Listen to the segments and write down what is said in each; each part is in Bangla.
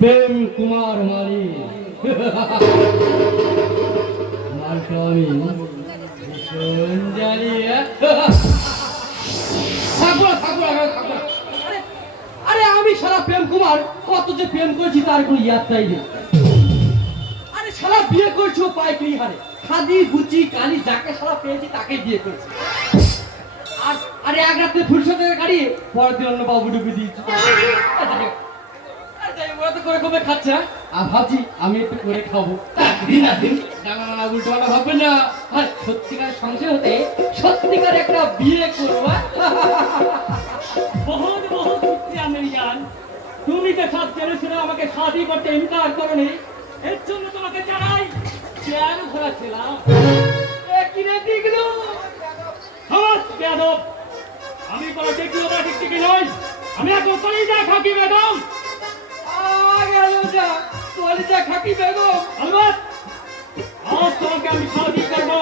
প্রেম কুমার মালি মালটা আমি ভীষণ জানি। আরে আমি সারা প্রেম কুমার কত যে প্রেম করেছি তার কোনো ইয়াদটাই নেই। আরে সারা বিয়ে করছো পাইকারি হারে, খাদি গুচি কালি যাকে সারা পেয়েছি তাকে বিয়ে করেছি। আর আরে এক রাত্রে ফুলসজ্জা গাড়ি পরের দিন অন্য বাবু ডুবে দিয়েছি। ওরা তো করে কমে খাচ্ছে, আর ভাবছি আমি একটু করে খাবো। না উল্টো পাল্টা ভাববেন না। আর সত্যিকার সংসার হতে সত্যিকার একটা বিয়ে করবো। বহুত বহুত শুক্রিয়া মেরি জান, তুমি যে সব জেনে শুনে আমাকে শাদি করতে ইনকার করনি, এর জন্য তোমাকে জানাই চেয়ার ভরা ছিলাম। কিনে দিগলো সমাজ বেয়াদব, আমি কোনো দেখলো বা টিকটিকি নই, আমি এখন কলিজা খাকি বেগম। কলিজা খাকি বেগম আলবাত আজ তোমাকে আমি শাদি করবো,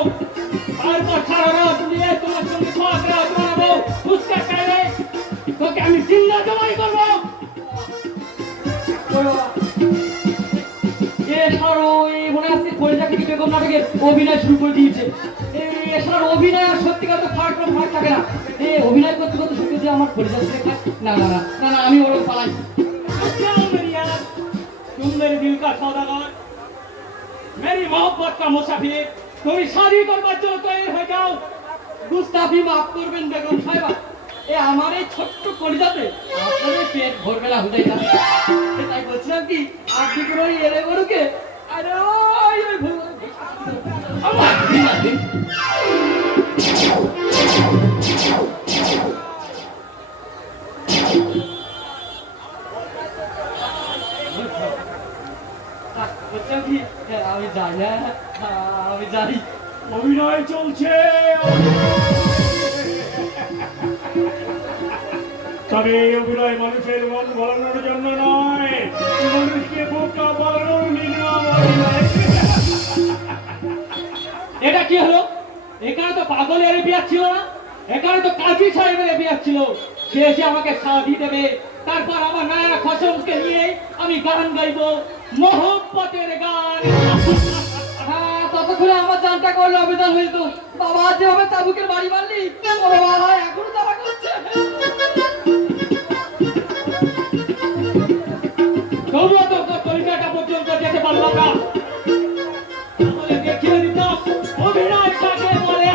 তারপর সারা রাত নিয়ে তোমার সঙ্গে খাওয়া রাত বানাবো, ফুচকা খাইবে, তোকে আমি জিন্দা জবাই করবো। মনে আছে কলিজা খাকি বেগম নাটকের অভিনয় শুরু করে দিয়েছে। এছাড়ার অভিনয় আর সত্যিকার তো ফার্ক থাকে না। অভিনয় করতে করতে সত্যি যে আমার কলিজা ছেড়ে খায়। না না না না না আমি ওরকম পালাই। तुम मेरे दिल का सौदागर, मेरी मोहब्बत का मुसाफिर, তুমি শাদি করবার জন্য তৈরি হয়ে যাও। গুস্তাফি মাফ করবেন বেগম সাহেবা, আমার এই ছোট্ট কলিজাতে আপনাদের পেট ভরবে না হুদাই না। তাই বলছিলাম কি আপনি কোনো এলে গরুকে আরে ওই ওই ভুল আমি যাই না, আমি যাই। অভিনয় চলছে, তবে এই অভিনয় মানুষের মন ভরানোর জন্য নয়, মানুষকে বোকা বানানোর নির্মম অভিনয়। এটা কি হলো? এখানে তো পাগলের বিয়া ছিল না, এখানে তো কাজী সাহেবের বিয়া ছিল। সে এসে আমাকে শাদি দেবে, তারপর আমার নায়ক খসমকে নিয়ে আমি গান গাইবো, মোহব্বতের গান। ততক্ষণে আমার জানটা করলে অবেদন হইতো। বাবা যেভাবে চাবুকের বাড়ি মারলি বাবা এখনো তারা করছে। তবুও তো কলিকাতা পর্যন্ত যেতে পারলাম না, তাহলে দেখিয়ে দিত অভিনয় কাকে বলে।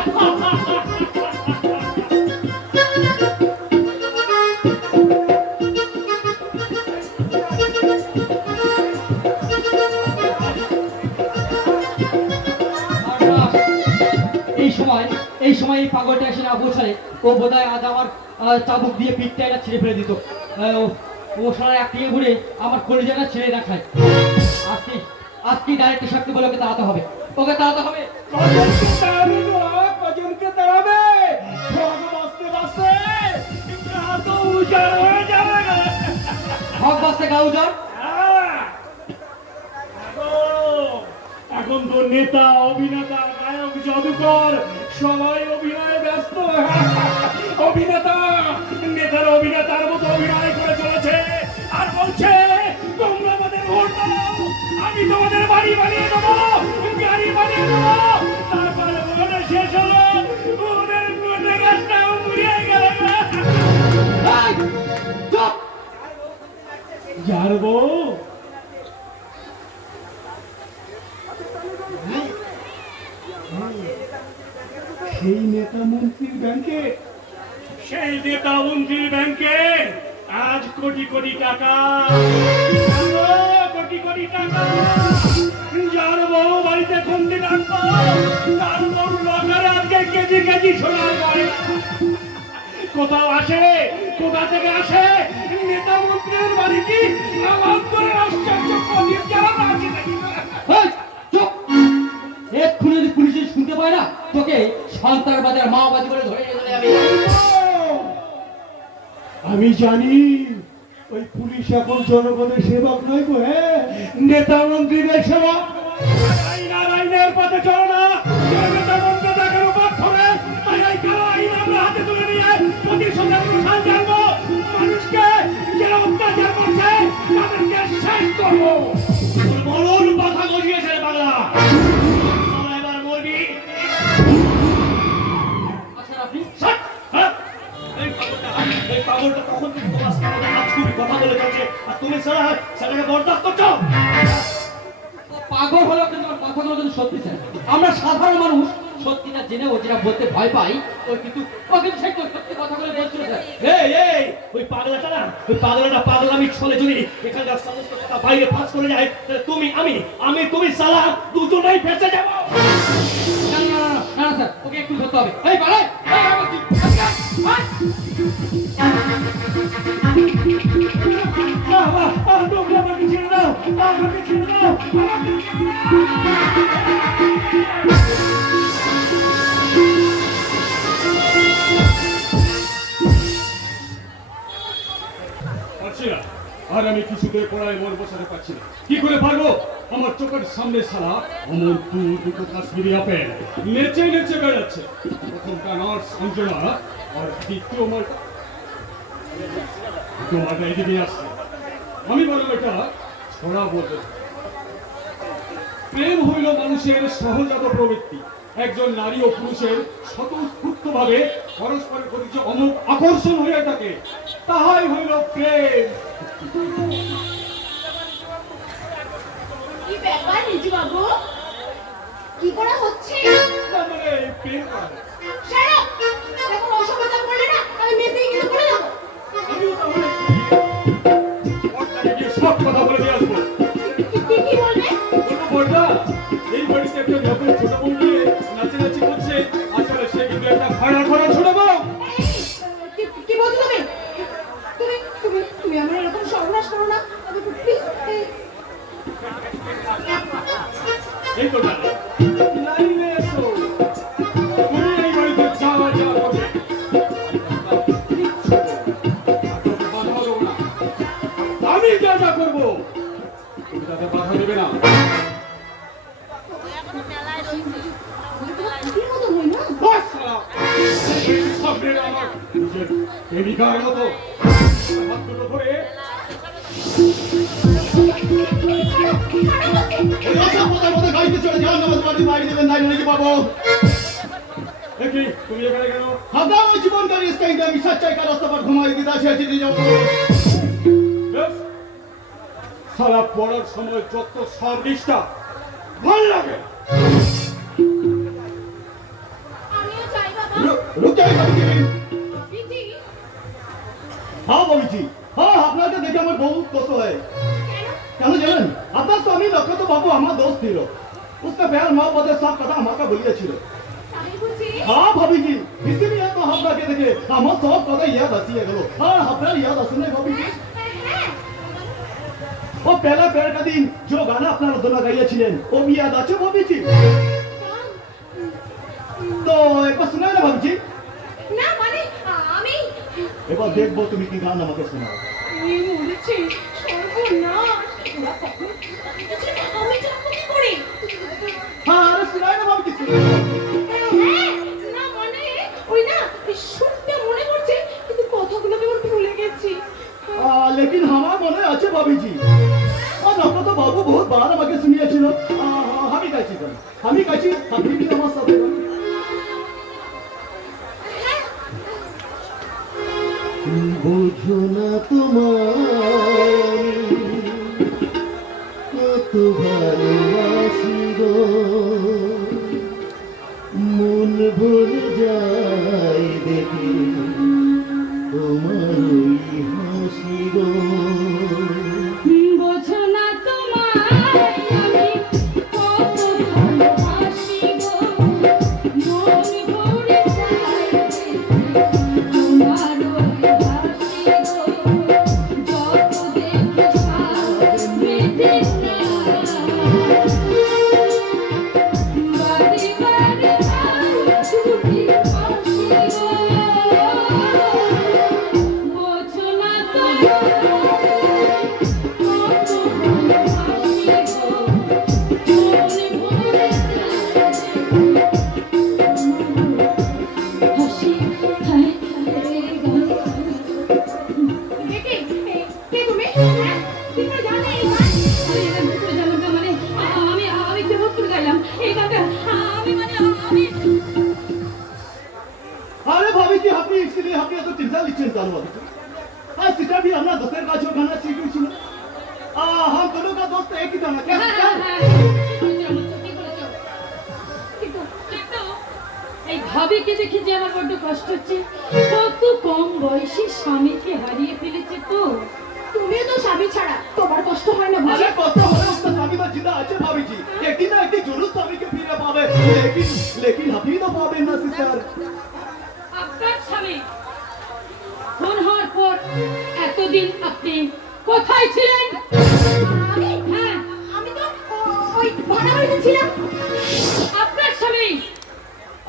এই সময় এই পাগলটা এসে না পৌঁছালে ও বোধহয় আজ আমার চাবুক দিয়ে পিঠটা এটা ছিঁড়ে ফেলে দিত। ও সারা একটিয়ে ঘুরে আমার কলিজাটা ছেড়ে না খায়। আজকে ডাইরেক্ট শক্তি বলে ওকে তাড়াতে হবে, ওকে তাড়াতে হবে। কজনকে তাড়াবে? হক বাস্তে গাউজার। এখন তো নেতা, অভিনেতা, গায়ক, জাদুকর সবাই অভিনয়ে ব্যস্ত। অভিনেতা নেতার অভিনেতার মতো অভিনয় করে চলেছে আর বলছে তোমরা আমাদের ভোট দাও, আমি তোমাদের বাড়ি বানিয়ে দেবো, গাড়ি বানিয়ে দেবো। তারপরে ভোট শেষ হলো, ওদের নোটে গাছটাও মুড়িয়ে গেল। যার বউ সেই নেতা মন্ত্রীর ব্যাংকে আজ কোটি কোটি টাকা, কোটি কোটি টাকা। যার বউ বাড়িতে খন্ডি রাখবো, তার বউ লকারে আজকে কেজি কেজি সোনার গয়না। কোথাও আসে, কোথা থেকে আসে নেতা মন্ত্রীর বাড়ি কি আমার করে আশ্চর্য প্রদীপ জ্বালানো আছে নাকি? এক্ষুনি যদি পুলিশ শুনতে পায় না তোকে সন্ত্রাসবাদী আর মাওবাদী বলে ধরে নিয়ে চলে যাবে। আমি জানি ওই পুলিশ এখন জনগণের সেবক নয় গো, হ্যাঁ নেতা মন্ত্রীদের সেবক। আইনের পথে চলো না, নেতা মন্ত্রী দেখার উপর ধরে এই কালো আইন আমরা হাতে তুলে নিয়ে প্রতিশোধের উঠান জানবো। মানুষকে যারা অত্যাচার করছে তাদেরকে শেষ করবো। মরণ কথা গড়িয়েছে পাগলা। শালা এবার মরবি। আচ্ছা আপনি ছাড়, হ্যাঁ? এই পাগলটা তখন থেকে তোমার সামনে হাত ছুড়ে কথা বলে যাচ্ছে, আর তুমি শালাকে বরদাস্ত করছো। পাগল হলেও কিন্তু আমার কথাগুলো কিন্তু সত্যি স্যার। আমরা সাধারণ মানুষ সত্যিটা জেনে ও যেটা বলতে ভয় পাই, ও কিন্তু সেই সত্যি কথাগুলো বলছিল স্যার। এই ওই পাগলাটা না, ওই পাগলামি ছলে যদি এখানকার সমস্ত কথা বাইরে ফাঁস করে যায়, তাহলে তুমি সালা দুজনেই ফেঁসে যাবো। না না না না না স্যার, ওকে একটু ধরতে হবে। এই পালাই এই আমাকে তোমরা আমাকে ছেড়ে দাও, আমাকে ছেড়ে দাও, আমাকে ছেড়ে পারছি না। আর আমি কিছুতে পড়ায় মন বসাতে পারছি না। কি করে পারবো? আমার চোখের সামনে সালা অমন দুটো কাশ্মীরি আপেল নেচে নেচে বেড়াচ্ছে। প্রথমটা নার্স অঞ্জনা, আর দ্বিতীয় মাটা এদিকে আসছে। আমি বললাম এটা ছড়া বলতে। প্রেম হইল মানুষের সহজাত প্রবৃত্তি। একজন নারী ও পুরুষের স্বতঃস্ফূর্ত ভাবে পরস্পরের প্রতি যে অমুক আকর্ষণ হয়ে থাকে, তাহাই হইল প্রেম। কি ব্যাপার রিজু বাবু, কি করা হচ্ছে? মানে প্রেম করা। Shut up! এখন অসভ্যতা করলে না আমি মেসেই কিন্তু করে দেবো। আমিও তাহলে পর্দায় গিয়ে সব কথা বলে দিয়ে আসবো। কি বলবে? বলবো বর্দা, এই বাড়িতে একটা নতুন ছোট বোন নিয়ে নাচানাচি করছে, আসলে সে কিন্তু একটা খরা ছোট বোন। কি বলছো তুমি? তুমি তুমি তুমি আমার এরকম সর্বনাশ করো না, আমি প্লিজ। এই তো না, লাইনে এসো। তুমি এই বাড়িতে যা করবে আমি যা করবো, তুমি তাতে বাধা দেবে না। কি মতো হই না? বাস শালা, এই সামনের আমার নিজের প্রেমিকার মতো হাত দুটো ধরে দেখি তুমি এখানে কেন? বেশ, শালা পড়ার সময় যত সব নিষ্ঠা ভাল লাগে। আমিও চাই বাবা। বিজি, हाँ बाबू जी, हाँ আপনাকে দেখে আমার বহুত কষ্ট হয়। কেন জানেন? আপনার স্বামী লক্ষ্য তো বাবু আমার দোস্ত ছিল। उसका प्यार मोहब्बत सब কথা আমাকে বলিয়েছিল। আমি বুঝি। हाँ भाभी जी, इसीलिए तो আপনাকে দেখে আমার সব কথা ইয়াদ আসিয়ে গেল। हाँ আপনার ইয়াद আসে না भाभी जी? হ্যাঁ, वो पहला प्यार का दिन जो गाना আপনারা दोनों গাইয়েছিলেন, वो भी याद আছে भाभी जी? तो एक बार सुनाए ना भाभी जी? না মানে আমি এবার দেখবো তুমি কি গান আমাকে শোনাও। মরেছি, সর্বনাশ। ওরা কখন আমি জানবো কি করে? हाँ अरे सुनाए ना भाभी जी, सुनाओ। হ্যাঁ, না মানে ওই না শুনতে মনে পড়ছে, কিন্তু কথাগুলো কেমন ভুলে গেছি। लेकिन हमारा मन আছে भाभी जी। और आपको तो बाबू बहुत बार আমাকে শুনিয়েছিল। আমি গাইছি গান, আমি গাইছি, আপনি কি আমার সাথে গান? বুঝো না তোমায় কত ভালোবাসি গো, মন ভরে যায় দেখে তোমার ওই হাসি গো। বোঝো না তোমায় আমি কত ভালোবাসি গো, মন ভরে যায় তোমার ওই হাসি গো, যত দেখি সামনে দেখি বারে বারে ছুটি হাসি গো। लिखছেন জানো বাবু আর সিস্টার भी अपना दोस्तर का जो गाना सीख ছিল हम दोनों का दोस्त एक ही था ना क्या হ্যাঁ, सिस्टर ঠিক বলেছো। কিন্তু এই ভাবিকে দেখে যে আমার বড্ড কষ্ট হচ্ছে। কত কম বয়সে স্বামীকে হারিয়ে ফেলেছে তো। তুমিও তো স্বামী ছাড়া তোমার কষ্ট হয় না ভাবি? अरे कष्ट हो रहा है उसका स्वामी तो जिंदा अच्छे भाभी जी एक दिन ना एक दिन जरूर स्वामी के फिर पावे लेकिन अभी तो पावे ना सिस्टर আপনার স্বামী খুন হওয়ার পর এতদিন আপনি কোথায় ছিলেন? হ্যাঁ, আমি তো ওই ভাড়া বাড়িতে ছিলাম। আপনার স্বামী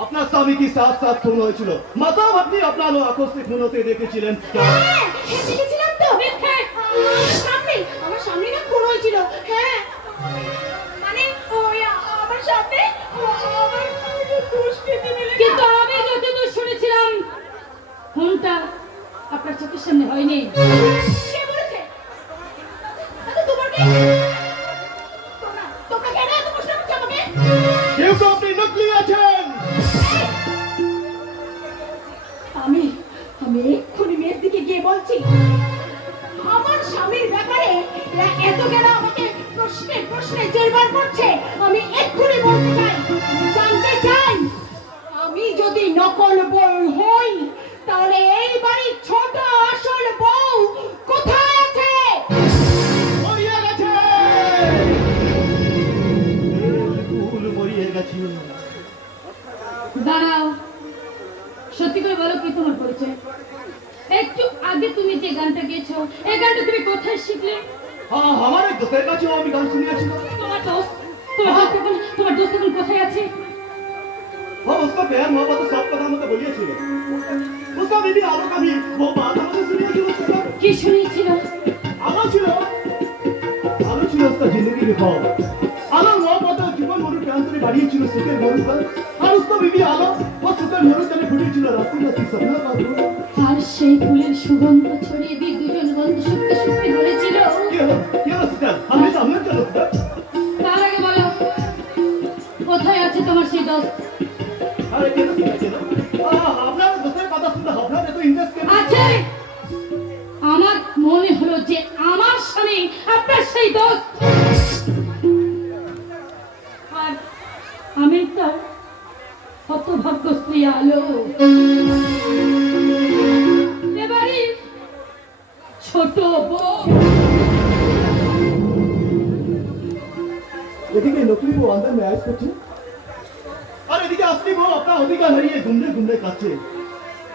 अपना स्वामी की साथ साथ खून হয়েছিল मतलब अपनी अपना लो आंखों से खून होते দেখেছিলেন হ্যাঁ, দেখেছিলাম তো। মিথ্যে। আমার সামনে না খুন হয়েছিল। হ্যাঁ, মানে ওই আমার সামনে আমার দুষ্কৃতী মিলে। কিন্তু আমি যতদূর শুনেছিলাম খুনটা আপনার চোখের সামনে হয়নি। কে বলেছে? আচ্ছা, তোমার কে? তোমরা কেন এত প্রশ্ন করছো আমাকে? কেউ তো আপনি নকলি আছেন আমি আমি এক্ষুনি মেয়ের দিকে গিয়ে বলছি আমার স্বামীর ব্যাপারে এরা এত কেন আমাকে প্রশ্নে প্রশ্নে জেরবার করছে। আমি এক্ষুনি বলতে চাই, জানতে চাই, আমি যদি নকল বউ হই তাহলে এই বাড়ির ছোট আসল বউ কোথায় আছে? মরিয়া গেছে ফুল মরিয়া গেছে দাঁড়াও, সত্যি করে বলো কি তোমার পরিচয়? একটু আগে তুমি যে গানটা গেয়েছো এই গানটা তুমি কোথায় শিখলে? हाँ हमारे दोस्तर का जो আমি গান শুনিয়েছিল তোমার দোস্ত এখন কোথায় আছে? वो उसका प्यार मोहब्बत तो सब কথা আমাকে বলিয়েছিল उसका बीबी आलो का भी वो बात আমাকে শুনিয়েছিল उसका কি শুনিয়েছিল? आलो ছিল उसका जिंदगी की ख्वाब आलो मोहब्बत জীবন মরু প্রান্তরে বাড়িয়েছিল সুখের মরুটা আর उसका बीबी आलो वो সুখের মরু তলে ফুটেছিল রাস্তা রাস্তা সপনা का ফুল আর সেই ফুলের সুগন্ধ ছড়িয়ে দিয়ে দুজন গন্ধ শুকতে শুকতে বলেছিল। কি হলো সিস্টার আমি তো আমনে চলো সিস্টার তার আগে বলো কোথায় আছে তোমার সেই দোস্ত? আরে কেন সিস্টার আপনার দোস্তের কথা শুনতে আপনার এত ইন্টারেস্ট কেন আছে। আমার মনে হলো যে আমার স্বামী আপনার সেই দোস্ত আর আমি তার হতভাগ্য স্ত্রী আলো। এবারে ছোট বউ। এদিকে নকলি বউ अंदर में ऐश করছে और এদিকে असली বউ अपना अधिकार হারিয়ে घूमने घूमने কাছে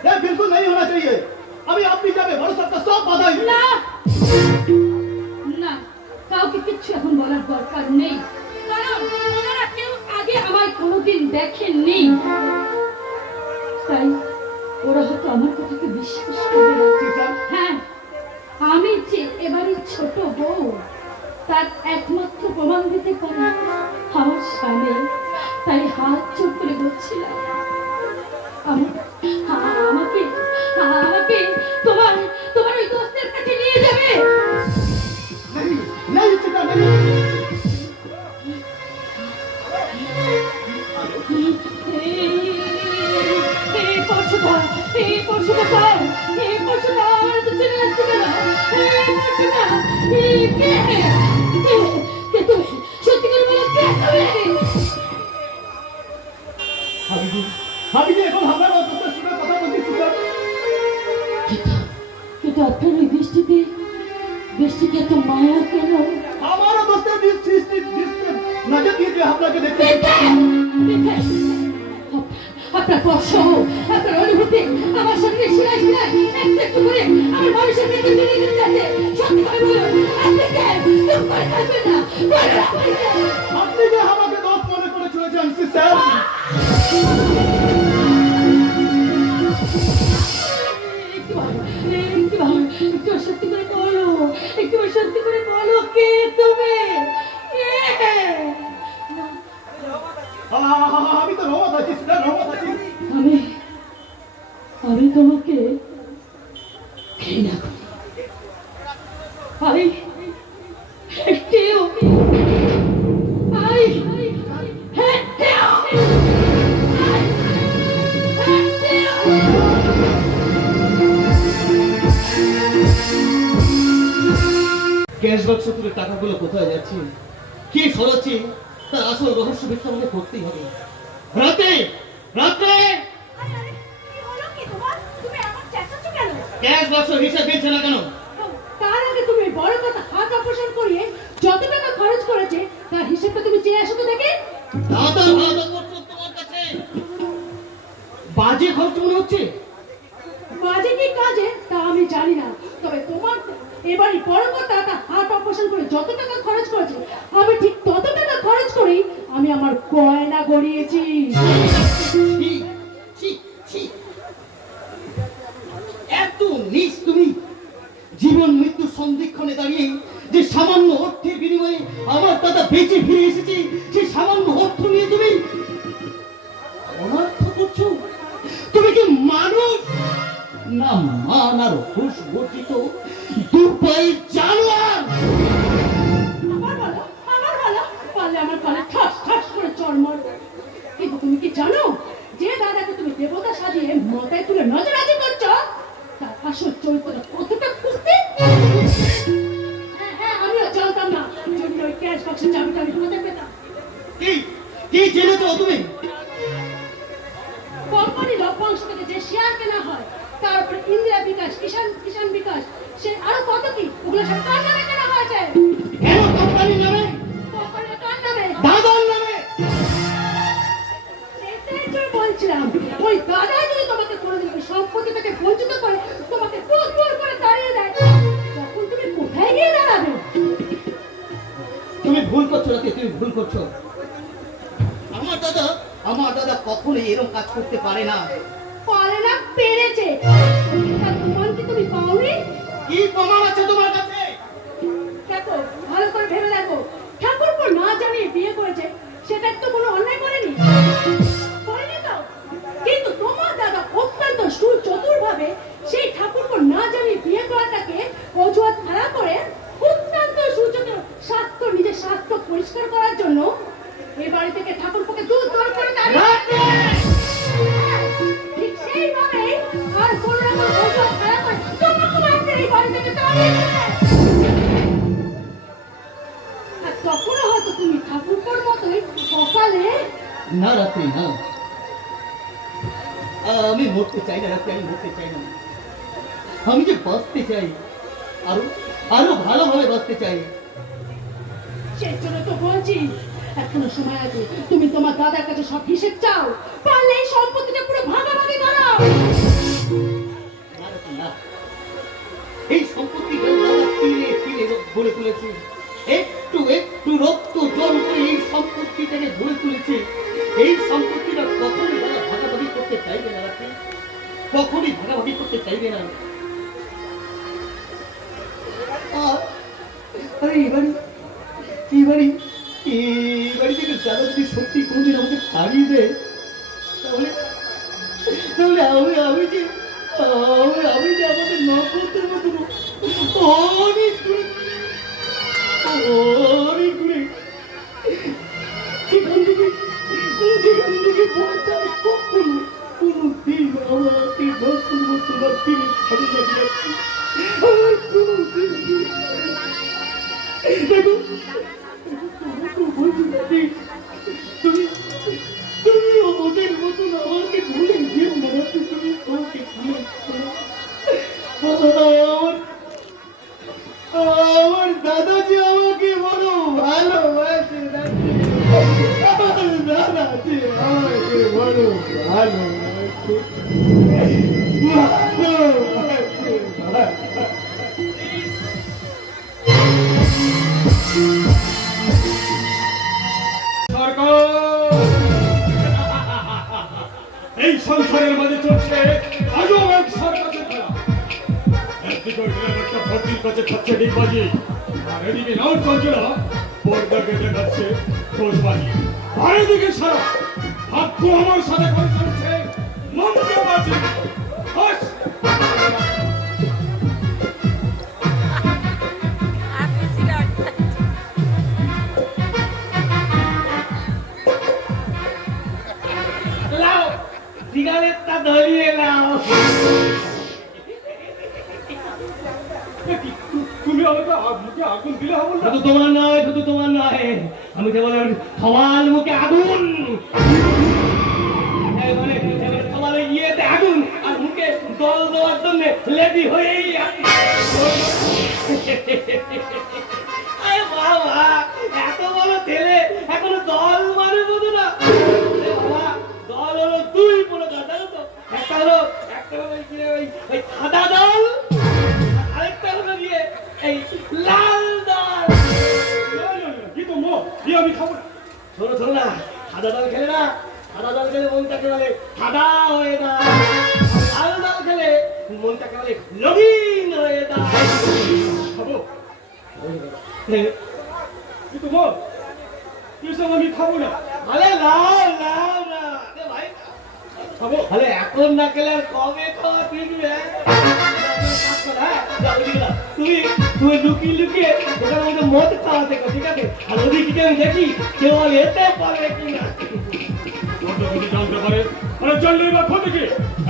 ये बिल्कुल नहीं होना चाहिए अभी आप भी जाके बड़ो सबका सब बाधा ही না না, কাউকে কিচ্ছু এখন বলার দরকার নেই, কারণ ওনারা কেউ আগে আমায় কোনোদিন দেখেননি। তাই ওরা হয়তো আমার কথাকে বিশ্বাস করবে না। সিস্টার হ্যাঁ, আমি যে এবারে ছোট বউ তার একমাত্র প্রমাণ দিতে পারি আমার স্বামী। তাই হাত চোখ করে বলছিলাম আমাকে আমাকে তোমার তোমার ওই দোস্তের কাছে নিয়ে যাবে। नहीं नहीं सीता नहीं এই পশুটা কর, এই পশুটা আমার তো চলে যাচ্ছে কেন? এই পশুটা কে তুমি? সত্যি করে বলো কে তুমি? হাবিবি এখন আমরা দোস্তের সঙ্গে কথা বলছি সিস্টার কিন্তু আপনার ওই বৃষ্টিতে এত মায়া কেন? हमारा दोस्तेর দৃষ্টি নজর দিয়ে যে আপনাকে দেখতে আপনার স্পর্শ, আপনার অনুভূতি আমার সঙ্গে শিরায় শিরায় একটু একটু করে আমার মানুষের কাছে মিলিয়ে দিতে যাচ্ছে। সত্যি করে বলুন, আপনি কে? চুপ করে থাকবেন না, বলুন আপনি কে? আপনি যে আমাকে দোস্ত মনে করে চলেছেন সিস্টার একটু সত্যি করে বলো, একটু সত্যি করে বলো কে তুমি? আমি তো রহমত আছি সিস্টার রহমত আছি আমি তোমাকে ঘৃণা করি। ক্যাশ বাক্স তুলে টাকাগুলো কোথায় যাচ্ছে, কি সরাচ্ছি, তার আসল রহস্য বের আমাকে করতেই হবে। রাতে রাতে আরে আরে, কি হলো কি তোমার? তুমি এমন চেঁচাচ্ছ কেন? ক্যাশ বাক্স হিসাব দিচ্ছে না কেন? তার আগে তুমি বড় কথা হাত অপারেশন করিয়ে যত টাকা খরচ করেছে তার হিসেবটা তুমি চেয়ে আসো তো দেখে। দাদা দাদা করছো তোমার কাছে বাজে খরচ মনে হচ্ছে। বাজে কি কাজে তা আমি জানি না, তবে তোমার এবারই বড় কথা হাত অপারেশন করে যত টাকা খরচ করেছে আমি ঠিক তত টাকা খরচ করেই আমি আমার গয়না গড়িয়েছি। ছি, ছি, ছি। এত নীচ তুমি! জীবন মৃত্যুর সন্ধিক্ষণে দাঁড়িয়ে যে সামান্য অর্থের বিনিময়ে আমার দাদা বেঁচে ফিরে এসেছে, সেই সামান্য অর্থ নিয়ে তুমি অনর্থ করছো। তুমি কি মানুষ না মান আর হুঁশ বর্জিত দুপায়ের জানোয়ার? আমার ভালো পারলে আমার গলে ঠাস ঠাস করে চড় মারবে। কিন্তু তুমি কি জানো যে দাদাকে তুমি দেবতা সাজিয়ে মাথায় তুলে নজরাজি করছো তার আসল চরিত্রটা কতটা খুঁজতে? হ্যাঁ আমিও জানতাম না, যদি ওই ক্যাশ বাক্সের চাবিটা আমি কোথায় পেতাম। কি কি জেনেছো তুমি? কোম্পানি লভ্যাংশ থেকে যে শেয়ার কেনা হয়, তার উপরে ইন্দিরা বিকাশ, কিষাণ বিকাশ, সে আরো কত কি, ওগুলো সব কার নামে কেনা হয়েছে? কেন কোম্পানির নামে? কোম্পানি কার নামে? দাদার নামে। সেটাই তো বলছিলাম, ওই দাদা যদি তোমাকে কোনোদিন ওই সম্পত্তি থেকে বঞ্চিত করে তোমাকে পুর করে দাঁড়িয়ে দেয়, তখন তুমি কোথায় গিয়ে দাঁড়াবে? তুমি ভুল করছো রাতে, তুমি ভুল করছো। আমার দাদা কখনোই এরকম কাজ করতে পারে না। পারে না, পেরেছে। তার প্রমাণ কি তুমি পাওনি? কি প্রমাণ আছে তোমার কাছে? দেখো, ভালো করে ভেবে দেখো, ঠাকুরপো না জানিয়ে বিয়ে করেছে, সেটা তো কোনো অন্যায় করেনি। করেনি তো? কিন্তু তোমার দাদা অত্যন্ত সুচতুরভাবে সেই ঠাকুরপো না জানিয়ে বিয়ে করাটাকে অজুহাত খাড়া করে অত্যন্ত সুচতুর নিজের স্বাস্থ্য পরিষ্কার করার জন্য এ বাড়ি থেকে ঠাকুরপোকে দূর করে তাড়িয়ে ঠিক সেইভাবেই আর কোনো রকম অজুহাত খাড়া করে তোমাকে এই বাড়ি থেকে তাড়িয়ে দেবে। আর তখনও হয়তো তুমি ঠাকুরপোর মতোই সকালে না রাতে না, আমি মরতে চাই না রাতে, আমি মরতে চাই না। আমি যে বাঁচতে চাই, আরো আরো ভালোভাবে বাঁচতে চাই। সেই জন্য তো বলছি এখনো সময় আছে, তুমি তোমার দাদার কাছে সব হিসেব চাও, পারলে এই সম্পত্তিটা পুরো ভাগাভাগি করো। না রাতে না, এই সম্পত্তিটা দাদা তিলে তিলে গড়ে তুলেছে, একটু একটু রক্ত জল করে এই সম্পত্তিটাকে গড়ে তুলেছে। এই সম্পত্তিটা কখনোই দাদা ভাগাভাগি করতে চাইবে না রাতে, কখনোই ভাগাভাগি করতে চাইবে না। আরে এই বাড়ি থেকে দাদা যদি সত্যি কোনোদিন আমাকে তাড়িয়ে দেয়, তাহলে তাহলে আমি যে আমাদের নক্ষত্রের মতো অনেক দূরে সেখান থেকে বলতাম কোনোদিন আমাকে নক্ষত্রের মতো না ফিরে ভালো লাগিয়েছি। আমার কোনোদিন দেখো তুমি ওদের মতন আমাকে ভুলে যেও না, তুমি আমাকে ভুলে আমার দাদা যে আমাকে বড় ভালোবাসে, দাদা যে আমাকে বড় এই সংসারের মাঝে চলছে আজও এক সরকারের খেলা। একদিকে একটা ভর্তির কাছে খাচ্ছে ডিগবাজি, আর এদিকে নর্থ অঞ্চলা পর্দাকে দেখাচ্ছে খোঁজবাজি, আর এদিকে সারা ভাগ্য আমার সাথে করে চলছে মন্ত্রবাজি। সিগারেটটা ধরিয়ে নাও। তুমি আমাকে মুখে আগুন দিলে হাবুলদার শুধু তোমার নয় আমি কেবল সবার মুখে আগুন সবার ইয়েতে আগুন আর মুখে দল দেওয়ার জন্য লেডি হয়েই আছি। আরে বাবা এত বড় ছেলে এখনো দল মানে বোঝো না? আরে বাবা দল হলো দুই প্রকার জানো তো, একটা হলো ওই সাদা দল, আরেকটা হলো গিয়ে এই লাল দল। কি তো মো কি আমি খাবো না। শোনো না, সাদা দল খেলে না, সাদা দল খেলে মনটাকে বলে সাদা হয়ে যায়, লাল দল খেলে মনটাকে বলে রঙিন হয়ে যায়। খাবো কিন্তু মো কিসব আমি খাবো না। আরে লাও লাও না আরে ভাই খাবো আরে এখন না খেলে আর কবে খাওয়া ঠিকবে? তুমি তুমি লুকিয়ে লুকিয়ে ওখানে আমাকে মদ খাওয়া দেখো, ঠিক আছে? আর ওদিকে আমি দেখি কেউ আর এতে পারবে কিনা। যদি জানতে পারে মানে জানলে বা ক্ষতি কি?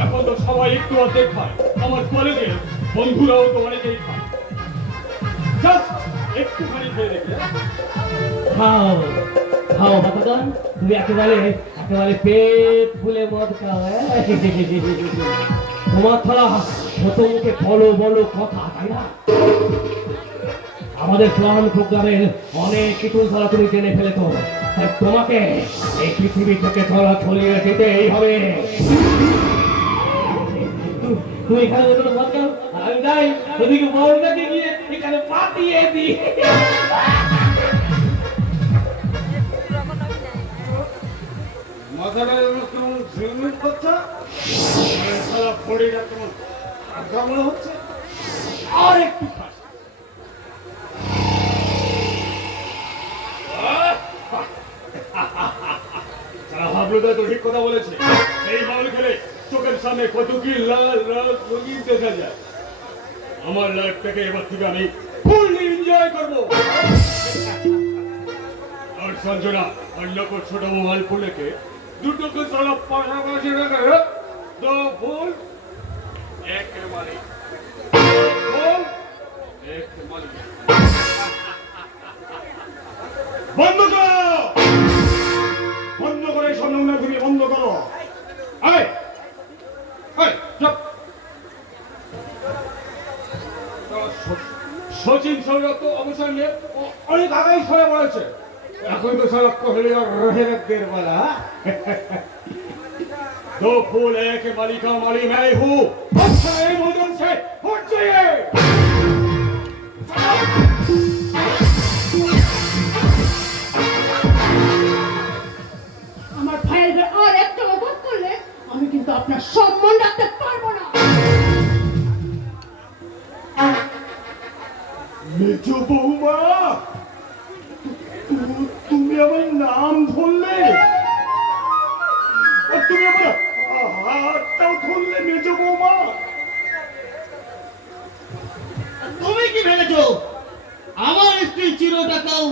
এখন তো সবাই একটু অর্ধেক খায়, আমার কলেজে বন্ধুরাও তো অনেকেই খায়। জাস্ট একটুখানি খেয়ে দেখে খাও খাও বাতাগন, তুমি একেবারে পেট ফুলে মদ খাও। তোমার ছাড়া ছোট মুখে বলো বলো কথা, তাই না? আমাদের প্ল্যান প্রোগ্রামের অনেক কিছু ধরা তুমি জেনে ফেলেছো, তাই তোমাকে এই পৃথিবী থেকে ধরা ছড়িয়ে যেতেই হবে। তুই এখানে বসে মদ খাও, আর আমি যাই ওদিকে বউটাকে গিয়ে এখানে পাঠিয়ে দিই। মাথাটা কেমন ঝিলমিল করছে, সারা বডিটা কেমন আঘা মনে হচ্ছে। আর একটু খাস। যারা ভাবলো তো ঠিক কথা বলেছে, এই মাল খেলে চোখের সামনে কত কি লাল লাল রঙিন দেখা যায়। আমার লাইফটাকে এবার থেকে আমি ফুললি এনজয় করবো। আর সঞ্জনা অন্য को छोटा मोबाइल को लेके দুটো के साला पाशापाशी रखे दो फूल एक के मालिक फूल एक के मालिक। বন্ধ করো, বন্ধ করে সন্ন্যাস তুমি বন্ধ করো। এই এই চুপ। সচিন সরকার তো অবসর নিয়ে অনেক আগেই সরে পড়েছে, এখন তো সড়ক কোহলি और रोहित वाला। दो फूल एक मालिका माली मैं हूँ, अच्छा ये भोजन से हट जाइए। আমার ভাইয়ের গায়ে আর একটা অবাক করলে আমি কিন্তু আপনার সম্মান রাখতে পারবো না। মেজো বৌমা তুমি আমার নাম ধরলে, আর তুমি আমার হাতটাও ধরলে মেজো বৌমা। তুমি কি ভেবেছো আমার স্ত্রী চিরটাকাও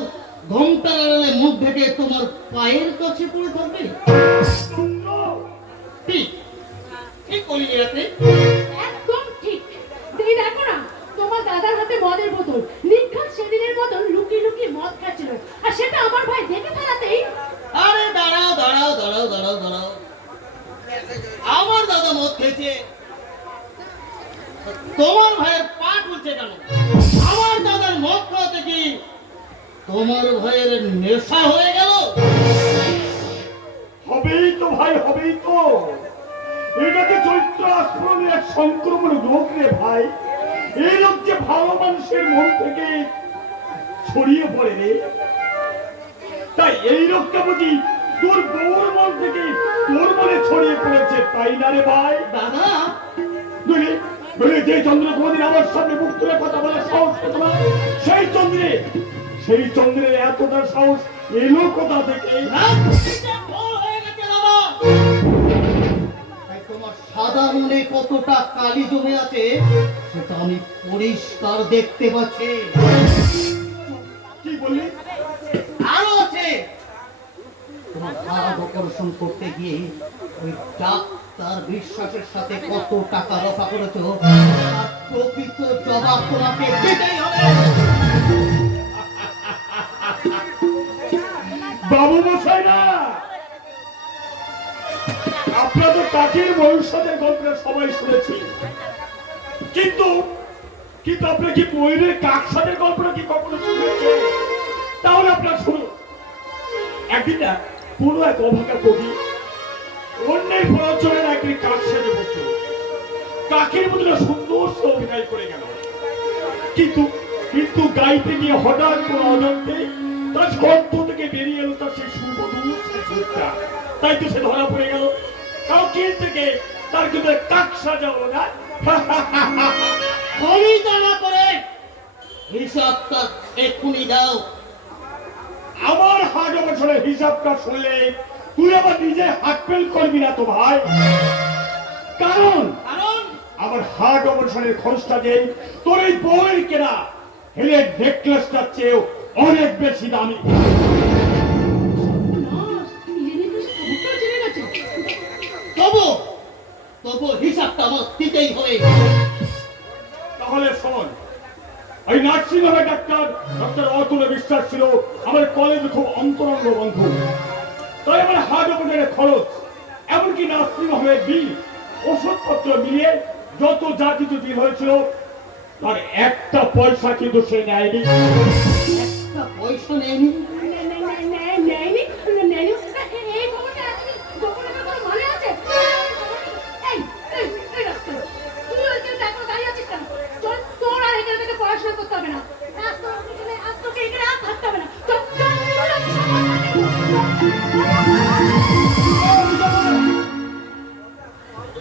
ঘোমটার আড়ালে মুখ ঢেকে তোমার পায়ের কাছে পড়ে থাকবে? ঠিক ঠিক বলিনি রাতে? একদম ঠিক। তুমি দেখো না তোমার দাদার হাতে মদের বোতল, নিখাত সেদিনের মতন লুকিয়ে লুকিয়ে মদ খাচ্ছিল, আর সেটা আমার ভাই দেখে ফেলাতেই। আরে দাঁড়াও দাঁড়াও দাঁড়াও দাঁড়াও দাঁড়াও, আমার দাদা মদ খেয়েছে, তোমার ভাইয়ের পা টুলছে কেন? আমার দাদার মদ খাওয়াতে কি তোমার ভাইয়ের নেশা হয়ে গেল? হবেই তো ভাই, হবেই তো। এটাকে চৈত্র আস্ফোরণের এক সংক্রমণ রোগ রে ভাই। এই রোগ যে ভালো মানুষের মন থেকে ছড়িয়ে পড়ে রে, তাই এই রোগটা বুঝি তোর বউর মন থেকে তোর মনে ছড়িয়ে পড়েছে, তাই না রে ভাই? দাদা বুঝলি বুঝলি, যে চন্দ্র কোনদিন আমার সামনে মুখ তুলে কথা বলার সাহস পেত না, সেই চন্দ্রের এতটা সাহস এলো কোথা থেকে? তোমার সাদা মনে কতটা কালি জমে আছে সেটা আমি পরিষ্কার দেখতে পাচ্ছি। কি বললি? আরো আছে, তোমার ভাব আকর্ষণ করতে গিয়ে ওই ডাক্তার বিশ্বাসের সাথে কত টাকা রফা করেছো, তার প্রকৃত জবাব তোমাকে দিতেই হবে। বাবু মশাই না, আপনারা তো কাকের ভবিষ্যতের গল্পটা সবাই শুনেছি, কিন্তু কিন্তু আপনি কি ময়ূরের কাকসাদের গল্পটা কি কখনো শুনেছেন? তাহলে আপনার শুনুন। একদিন না কোনো এক অভাগা কবি অন্যের প্রয়োজনে একদিন কাক সেজে বসল, কাকের মধ্যে সুন্দর সে অভিনয় করে গেল, কিন্তু কিন্তু গাইতে গিয়ে হঠাৎ কোনো অজান্তে তার কণ্ঠ থেকে বেরিয়ে এলো তার সেই সুমধুর সেই সুরটা। তাই তো সে ধরা পড়ে গেল কাকের থেকে, তার কিন্তু কাক সাজা হলো না। খরিদা না করে হিসাবটা এক্ষুনি দাও। আমার হাট বছরের হিসাবটা শুনলে তুই আবার নিজে হাট ফেল করবি না তো ভাই, কারণ কারণ আমার হাট অবসরের খরচটা যে তোর এই বইয়ের কেনা হেলে নেকলেসটার চেয়েও অনেক বেশি দামি। তবু তবু হিসাবটা আমার দিতেই হবে। তাহলে শোন, ওই নার্সিং হোমে ডক্টর অতুল বিশ্বাস ছিল আমার কলেজে খুব অন্তরঙ্গ বন্ধু। তাই আমার হাট অবসরের খরচ, এমনকি নার্সিং হোমের বিল, ওষুধপত্র মিলিয়ে যত যা কিছু বিল হয়েছিল তার একটা পয়সা কিন্তু সে নেয়নি। একটা পয়সা নেয়নি? পড়াশোনা করতে হবে না, আজ তোকে এখানে আর থাকতে হবে না।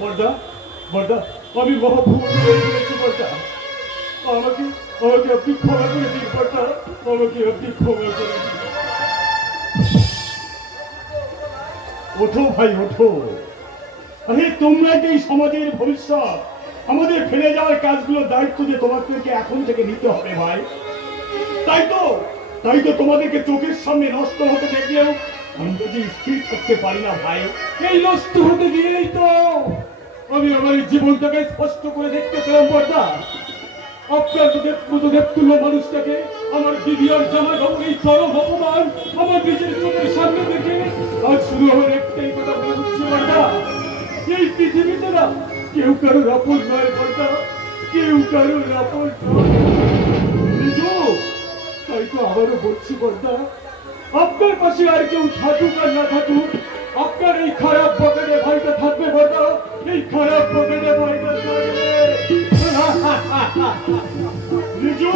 বর্দা বর্দা, আমি মহা ভুল করে ফেলেছি বর্দা, আমাকে আমাকে আপনি ক্ষমা করে দিন বর্দা, আমাকে আপনি ক্ষমা করে দিন। ওঠো ভাই ওঠো, আরে তোমরা যে এই সমাজের ভবিষ্যৎ, আমাদের ফেলে যাওয়ার কাজগুলোর দায়িত্ব যে তোমাদেরকে এখন থেকে নিতে হবে ভাই। তাই তো তোমাদেরকে চোখের সামনে নষ্ট হতে দেখলেও আমি যদি স্থির থাকতে পারি না ভাই। এই নষ্ট হতে গিয়েই তো আমি আমার জীবনটাকে স্পষ্ট করে দেখতে পেলাম বর্দা। আপনার মতো দেবতুল্য মানুষটাকে আমার দিদি আর জামা বাবুর এই চরম অপমান আমার নিজের চোখের সামনে দেখে আজ শুধু আমার একটাই কথা বলে উঠছে বর্দা, এই পৃথিবীতে না কেউ কারোর আপন নয় বর্দা, কেউ কারোর আপন নয়। তাই তো আবারও বলছি বর্দা, আপনার পাশে আর কেউ থাকুক আর না থাকুক, আপনার এই খারাপ পকেটে ভাইটা থাকবে বর্দা, এই খারাপ পকেটে ভাইটা থাকবে। নিজু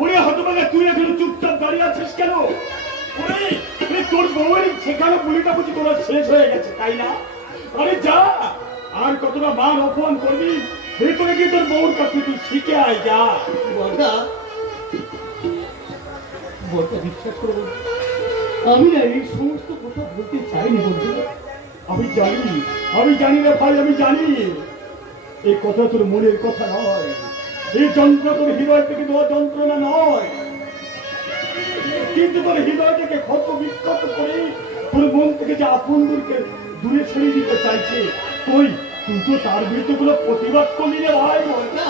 ওরে হতভাগা, তুই এখন চুপচাপ দাঁড়িয়ে আছিস কেন? ওরে তোর বউয়ের শেখানো বুলিটা বুঝি তোমার শেষ হয়ে গেছে তাই না? আরে যা, আর কতটা মান অপমান করবি, ভেতরে গিয়ে তোর বউর কাছে তুই শিখে আয় যা। বর্দা বর্দা বিশ্বাস করে বলছি, আমি না এই সমস্ত কথা বলতে চাইনি বন্ধু। আমি জানি না ভাই, আমি জানি এই কথা তোর মনের কথা নয়, এই যন্ত্র তোর হৃদয় থেকে দেওয়া যন্ত্রণা নয়, কিন্তু তোর হৃদয়টাকে ক্ষত বিক্ষত করে তোর মন থেকে যে আপনদেরকে দূরে সরিয়ে দিতে চাইছে, তুই তো তার বিরুদ্ধে কোনো প্রতিবাদ করলি রে ভাই। বর্দা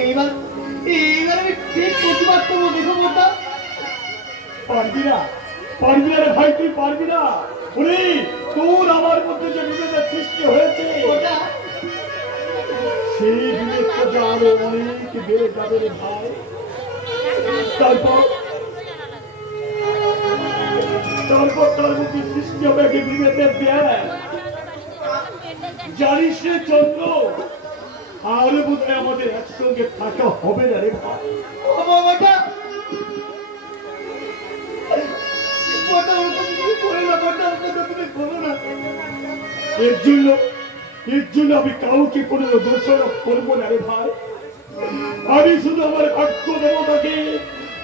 এইবার আমি ঠিক প্রতিবাদ করবো, দেখো বর্দা। পারবি না রে ভাই, তুই পারবি না। ওরে তোর আমার মধ্যে যে বিভেদের সৃষ্টি হয়েছে বর্দা সেই বিভেদটা আরো অনেক বেড়ে যাবে রে ভাই। তারপর তার মধ্যে সৃষ্টি হবে এক বিভেদের দেয়। জানিস রে চন্দ্র, আর বোধহয় আমাদের একসঙ্গে থাকা হবে না রে ভাই। বর্দা বর্দা ওরকম কিছু করে না বর্দা, তুমি করো না। এর জন্য আমি কাউকে কোনো দোষারোপ করবো না রে ভাই। আমি শুধু আমার ভাগ্য দেবতাকে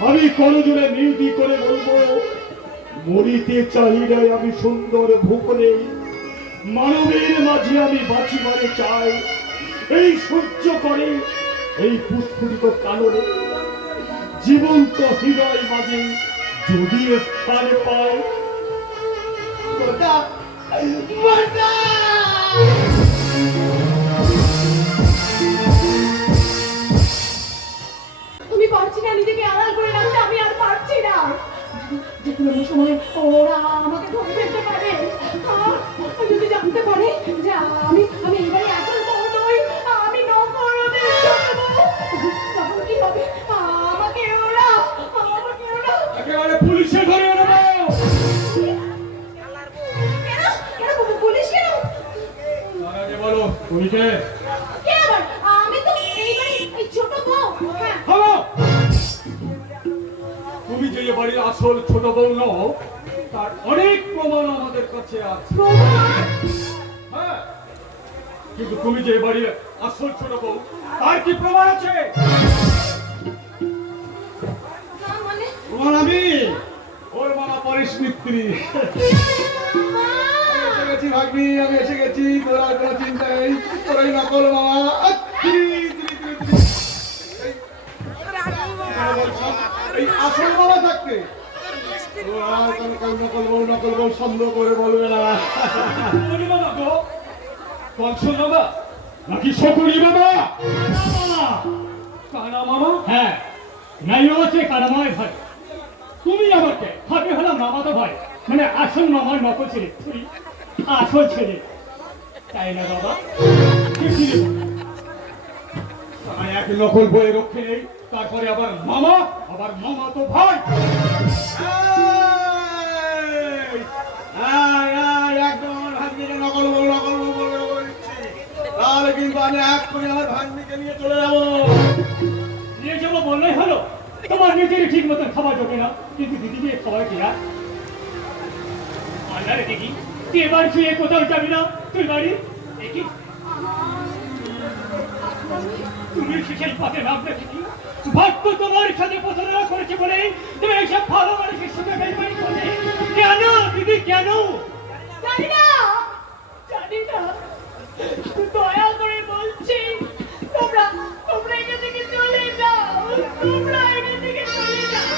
আমি করজোড়ে নির্দি করে বলবো, মরিতে চাহিদায় আমি সুন্দর ভূগোলে মানবের মাঝে আমি বাঁচিবারে চাই। এই সহ্য করে এই পুষ্পিত কাননে জীবন্ত হৃদয় মাঝে যদি স্থান পায়। বর্দা বর্দা তুমি পারছি না নিজেকে আড়াল করে রাখতে, পুরোনো সময় ওরা আমাকে ধরে ফেলতে পারে। যদি জানতে পারে যে আমি এবারে আসল বউ নই, আমি নকলদের ছোট বউ, তখন কি হবে? আমাকে ওরা একেবারে পুলিশে ধরে নেবো। কেন কেন পুলিশ কেন? তার আগে বলো তুমি কে? কে আবার? আমি তো এইবারে এই ছোট বউ। হ্যাঁ। হলো তুমি যে এ বাড়ির আসল ছোট বউ নও তার অনেক প্রমাণ আমাদের কাছে আছে। প্রমাণ? হ্যাঁ, কিন্তু তুমি যে এ বাড়ির আসল ছোট বউ তার কি প্রমাণ আছে? না মানে প্রমাণ আমি ওর মামা পরেশ মিস্ত্রি। মা! এসে গেছি ভাগ্নি, আমি এসে গেছি। তোরা কোনো চিন্তা নেই, তোরাই নকল মামা। এই আসল মামা থাকতে তোরা নকল বউ সন্দেহ করে বলবে না। বলি বাবা গো, কংসল বাবা নাকি শকুনি বাবা? কানা মামা? হ্যাঁ, নাইও আছে কারাময় ভাই। তুমি আমাকে ভাবে হলাম মামাতো ভাই, মানে আসল মামার নকল ছেলে, তুই আসল ছেলে, তাই না বাবা? কি ছিলে? তাই এক নকল বইয়ের রক্ষে নেই, তারপরে আবার মামা, আবার মামা তো ভাই। একদম আমার ভাগ্নিকে নকল বউ বলে দিচ্ছি, তাহলে কিন্তু আমি এক্ষুনি আমার ভাগ্নিকে নিয়ে চলে যাবো। নিয়ে যাবো বললেই হলো, তোমার নিজেরই ঠিক মতন খাবার জোটে না, কিন্তু দিদিকে খাবার কিনা আল্লাহ দেখি তুই এবার শুয়ে কোথাও যাবি না, তুই বাড়ি দেখি তুমি সেই পথে ভাবলে দেখি ভাগ্য তোমার সাথে প্রতারণা করেছে বলে তুমি এইসব ভালো মানুষের সাথে বেইমানি করলে। কেন দিদি, কেন? জানি না, জানি না, দয়া করে বলছি তোমরা এখান থেকে চলে যাও, তোমরা এখান থেকে চলে যাও।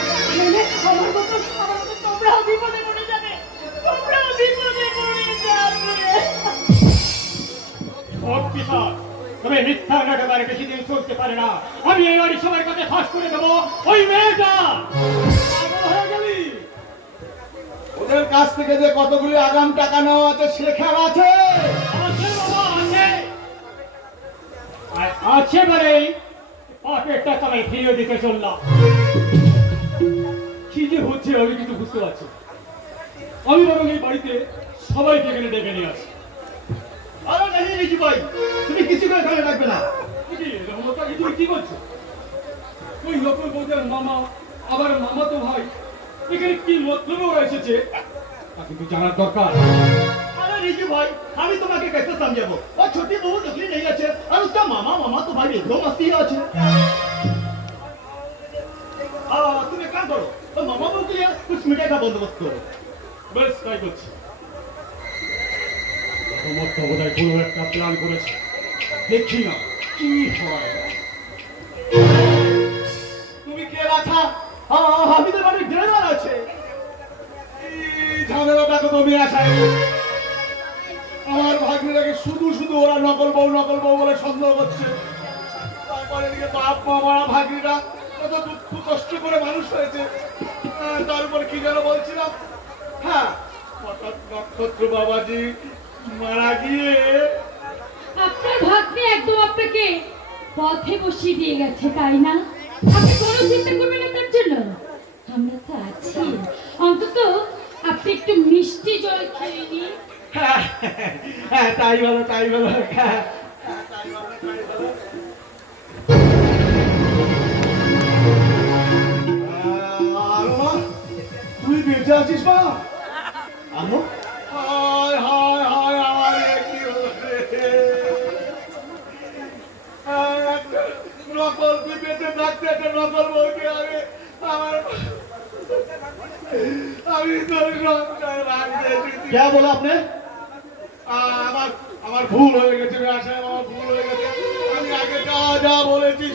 আমার মতো তোমরাও বিপদে পড়ে যাবে, তোমরাও বিপদে পড়ে যাবে। তবে মিথ্যা নাটকের বেশি দিন চলতে পারে না। আমি এই বাড়ি সবার কাছে ফাঁস করে দেবো ওই মেয়েটা। পাগল হয়ে গেলি? ওদের কাছ থেকে যে কতগুলি আগাম টাকা নেওয়া আছে সে খেয়াল আছে? আছে বাবা, আছে। আর আছে বলেই পাপের টাকা আমি ফিরিয়ে দিতে চললাম। কি যে হচ্ছে আমি কিছু বুঝতে পারছি না। আমি বরং এই বাড়িতে সবাইকে এখানে ডেকে নিয়ে আসি। আরে নেই রিজু ভাই, তুমি কিছু করে এখানে রাখবে না। কি রহমতা, কি তুমি কি করছো? ওই নকল বউদের মামা, আবার মামা তো ভাই, এখানে কি মতলবে ওরা এসেছে তা কিন্তু জানার দরকার। अरे रिजू भाई, আমি তোমাকে कैसे समझाबो? वो छोटी बहू नकली नहीं আছে, और उसका मामा तो भाई एकदम मस्ती আছে। তুমি কাজ করো, তো মামা বউকে লিয়ে कुछ मिठाई का बंदोबस्त करो। বেশ তাই করছি। রহমত বোধহয় কোনো একটা প্ল্যান করেছে, দেখি না কি হয়। তুমি কে রাখা? আমি তো বাড়ির ড্রাইভার আছে। এই ঝামেলাটাকে তুমি আসায় আমার ভাগ্নিটাকে শুধু ওরা নকল বউ বলে সন্দেহ করছে। তারপরে এদিকে বাপ মা মারা ভাগ্নিটা কত দুঃখ কষ্ট করে মানুষ হয়েছে। তার উপর কি যেন বলছিলাম, হ্যাঁ, হঠাৎ নক্ষত্র বাবাজি মারা গিয়ে আপনার ভাগ্নে একদম আপনাকে পথে বসিয়ে দিয়ে গেছে, তাই না? আপনি কোনো চিন্তা করবেন না তার জন্য, আমরা তো আছি। অন্তত আপনি একটু মিষ্টি জল খেয়ে নিন। হ্যাঁ, তাই বলো। তুই বেঁচে আছিস মা? আনো হায় আমার কি হলো রে? নকল তুই বেঁচে থাকতে একটা নকল বউকে আমি তোর সংসার ভাঙতে এসেছি। क्या बोला आपने? আমার ভুল হয়ে গেছে আশায়, আমার ভুল হয়ে গেছে। আমি আগে যা বলেছি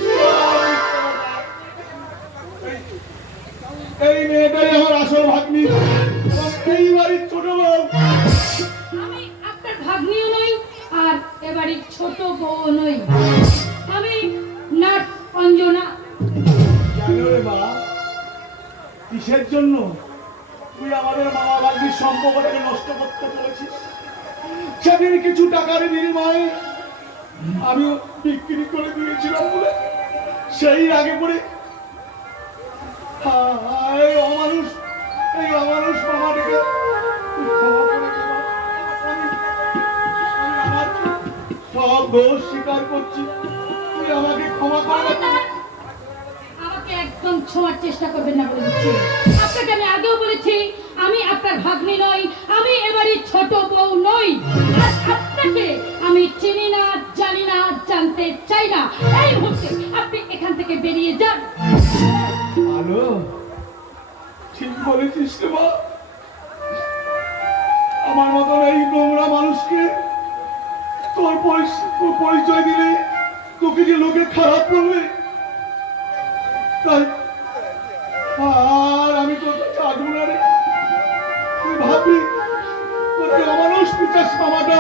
এই মেয়েটাই আমার আসল ভাগ্নি, এবং এই বাড়ির ছোট বউ। আমি আপনার ভাগ্নিও নই আর এবাড়ির ছোট বউ নই। আমি নার্স অঞ্জনা। কেন রে মা? কিসের জন্য? তুই আমাদের মামা বাড়ির সম্পর্কটাকে নষ্ট করতে চলেছিস। সেদিন কিছু টাকার বিনিময়ে আমিও বিক্রি করে দিয়েছিলাম বলে সেই আগে পরে এই অমানুষ মামাটিকে তুই ক্ষমা করে দে বাবা। আমি আমার সব দোষ স্বীকার করছি, তুই আমাকে ক্ষমা করে দে। আমাকে একদম ছোঁয়ার চেষ্টা করবেন না বলে দিচ্ছি। আপনাকে আমি আগেও বলেছি আমি আপনার ভাগ্নি নই, আমি এবারই ছোট বউ নই। আর আপনাকে আমি চিনি না, জানি না, জানতে চাই না। এই মুহূর্তে আপনি এখান থেকে বেরিয়ে যান। আলো ঠিক বলেছিস রে মা। আমার মতন এই নোংরা মানুষকে তোর পরিচয় দিলে তোকে যে লোকে খারাপ করবে, তাই আর আমি তোর কাছে আসবো না রে। তুই ভাববি তোর যে অমানুষ পিচাস মামাটা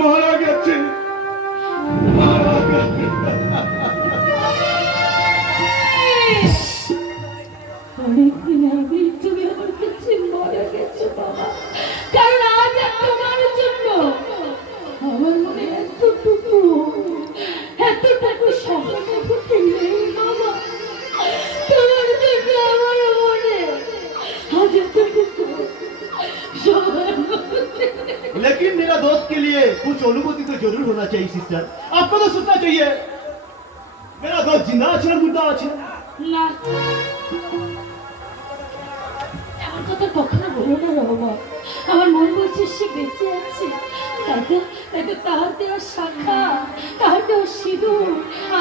মারা গেছে, মারা গেছে। অনেকদিন আগে তুমি আমার কাছে মারা গেছো বাবা, কারণ আজ আর তোমার জন্য আমার মনে এতটুকু সহানুভূতি নেই বাবা। তোমার জন্য আমার মনে আজ এতটুকু সহানুভূতি। लेकिन मेरा दोस्त के लिए कुछ अनुभूति तो जरूर होना चाहिए सिस्टर। आपको तो सोचना चाहिए मेरा दोस्त जिंदा আছে না মুর্দা আছে। না, এমন কথা কখনো বলো না বাবা। আমার মন বলছে সে বেঁচে আছে। তাই তো তাহার দেওয়া শাখা, তাহার দেওয়া সিঁদুর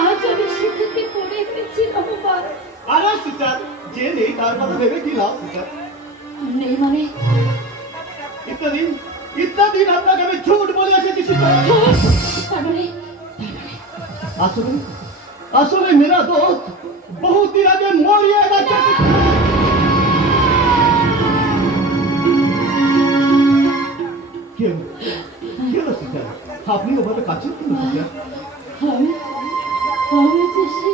আজ আমি স্মৃতিতে পড়ে গেছি বাবা। আরে সিস্টার যে নেই তার কথা ভেবে কি লাভ সিস্টার। নেই মানে इतना दिन আপনাকে আমি ঝুট বলে এসেছি সিস্টার। তার মানে আসলে मेरा दोस्त बहुत दिन आगे मरिया গেছে। কেন সিস্টার আপনি ওভাবে কাছেন কেন সিস্টার? আমি যে সে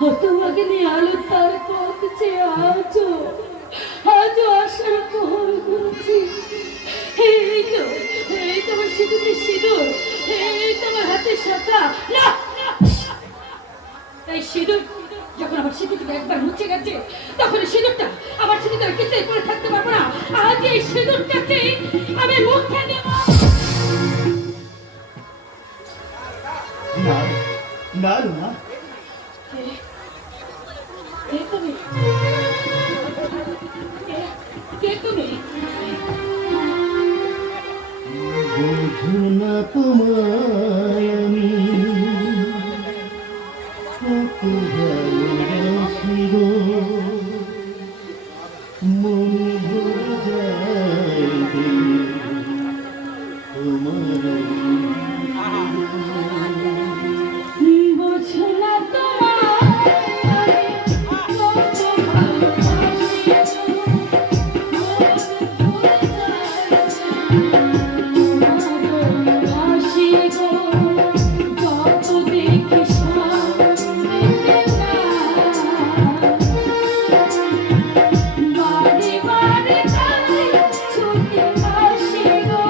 হতভাগিনী আলো তার পথ চেয়ে আজও আসার উপহার করেছি। এই তো আমার সিঁদুরের সিঁদুর, এই তো আমার হাতের শাখা। না, এই সিঁদুর যখন আমার স্মৃতি থেকে একবার মুছে গেছে, তখন এই সিঁদুরটা আমার স্মৃতিতে আমি কিছুই পরে থাকতে পারবো না। আজ এই সিঁদুরটাকে আমি মুখে নেব। না না না কে তুমি? কে তুমি? বুঝো না তোমায় আমি কত ভালোবাসি গো, মন ভরে যায় তোমার। বোঝো না তোমায় কত ভালোবাসি গো, কত দেখি সামনে বারে বারে কাছে ছুটে আসি গো।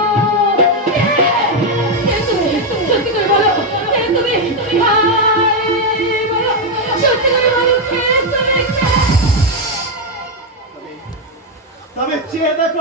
কে তুমি? সত্যি করে বলো, কে তুমি? বলো, সত্যি করে বলো, কে তুমি? তবে চেয়ে দেখো